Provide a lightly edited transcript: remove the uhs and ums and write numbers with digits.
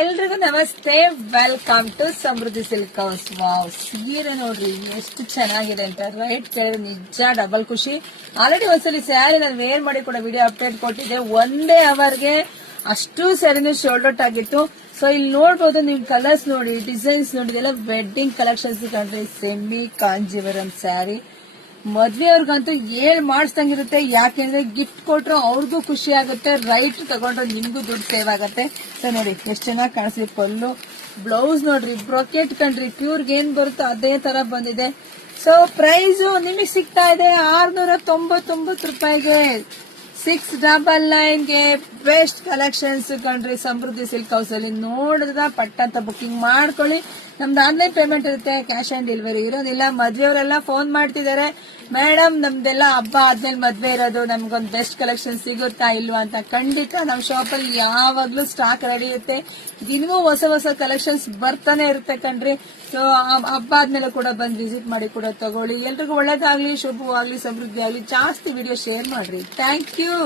ಎಲ್ರಿಗೂ ನಮಸ್ತೆ, welcome to Samruddhi silk house. Wow, ಸೀರೆ ನೋಡ್ರಿ ಎಷ್ಟು ಚೆನ್ನಾಗಿದೆ ಅಂತ ರೈಟ್ ಕೇಳಿದ್ರೆ ನಿಜ ಡಬಲ್ ಖುಷಿ. ಆಲ್ರೆಡಿ ಒಂದ್ಸಲಿ ಸ್ಯಾರಿ ನಾನು ವೇರ್ ಮಾಡಿ ಕೂಡ ವಿಡಿಯೋ ಅಪ್ಡೇಟ್ ಕೊಟ್ಟಿದ್ದೆ. ಒಂದೇ ಅವರ್ಗೆ ಅಷ್ಟು ಸ್ಯಾರಿನ ಶೋಲ್ಡ್ ಔಟ್ ಆಗಿತ್ತು. ಸೊ ಇಲ್ಲಿ ನೋಡ್ಬೋದು ನೀವು, ಕಲರ್ಸ್ ನೋಡಿ, ಡಿಸೈನ್ಸ್ ನೋಡಿ, ಇದೆಲ್ಲ ವೆಡ್ಡಿಂಗ್ ಕಲೆಕ್ಷನ್ಸ್ ಕಂಡ್ರಿ. ಸೆಮಿ ಕಾಂಜೀವರಂ ಸ್ಯಾರಿ ಮದ್ವೆಯವ್ರಿಗಂತೂ ಮಾಡಿಸ್ದಂಗಿರುತ್ತೆ. ಯಾಕೆಂದ್ರೆ ಗಿಫ್ಟ್ ಕೊಟ್ರು ಅವ್ರಿಗೂ ಖುಷಿ ಆಗುತ್ತೆ, ರೈಟ್ ತಗೊಂಡ್ರೆ ನಿಮ್ಗೂ ದುಡ್ಡು ಸೇವ್ ಆಗುತ್ತೆ. ಸೊ ನೋಡಿ ಎಷ್ಟು ಚೆನ್ನಾಗಿ ಕಾಣಿಸ್ಲಿ. ಪಲ್ಲು ಬ್ಲೌಸ್ ನೋಡ್ರಿ, ಬ್ರೊಕೆಟ್ ಕಂಡ್ರಿ, ಪ್ಯೂರ್ಗೆ ಏನ್ ಬರುತ್ತೋ ಅದೇ ತರ ಬಂದಿದೆ. ಸೊ ಪ್ರೈಸ್ ನಿಮಗೆ ಸಿಗ್ತಾ ಇದೆ 699 ರೂಪಾಯಿಗೆ. 699ಗೆ ಬೆಸ್ಟ್ ಕಲೆಕ್ಷನ್ಸ್ ಕಂಡ್ರಿ ಸಮೃದ್ಧಿ ಸಿಲ್ಕ್ ಹೌಸ್ ಅಲ್ಲಿ. ನೋಡಿದ್ರ ಪಟ್ಟಂತ ಬುಕಿಂಗ್ ಮಾಡ್ಕೊಳ್ಳಿ. ನಮ್ದು ಆನ್ಲೈನ್ ಪೇಮೆಂಟ್ ಇರುತ್ತೆ, ಕ್ಯಾಶ್ ಆನ್ ಡೆಲಿವರಿ ಇರೋದಿಲ್ಲ. ಮದ್ವೆಯವರೆಲ್ಲ ಫೋನ್ ಮಾಡ್ತಿದ್ದಾರೆ, ಮೇಡಮ್ ನಮ್ದೆಲ್ಲ ಹಬ್ಬ ಆದ್ಮೇಲೆ ಮದ್ವೆ ಇರೋದು, ನಮ್ಗೊಂದು ಬೆಸ್ಟ್ ಕಲೆಕ್ಷನ್ ಸಿಗುತ್ತಾ ಇಲ್ವಾ ಅಂತ. ಖಂಡಿತ ನಮ್ಮ ಶಾಪ್ ಅಲ್ಲಿ ಯಾವಾಗ್ಲೂ ಸ್ಟಾಕ್ ರೆಡಿ ಇರುತ್ತೆ. ದಿನವೂ ಹೊಸ ಹೊಸ ಕಲೆಕ್ಷನ್ಸ್ ಬರ್ತಾನೆ ಇರುತ್ತೆ ಕಣ್ರಿ. ಸೊ ಹಬ್ಬ ಆದ್ಮೇಲೆ ಕೂಡ ಬಂದ್ ವಿಸಿಟ್ ಮಾಡಿ ಕೂಡ ತಗೊಳ್ಳಿ. ಎಲ್ರಿಗೂ ಒಳ್ಳೇದಾಗ್ಲಿ, ಶುಭವಾಗ್ಲಿ, ಸಮೃದ್ಧಿ ಆಗ್ಲಿ. ಜಾಸ್ತಿ ವಿಡಿಯೋ ಶೇರ್ ಮಾಡ್ರಿ. Thank you.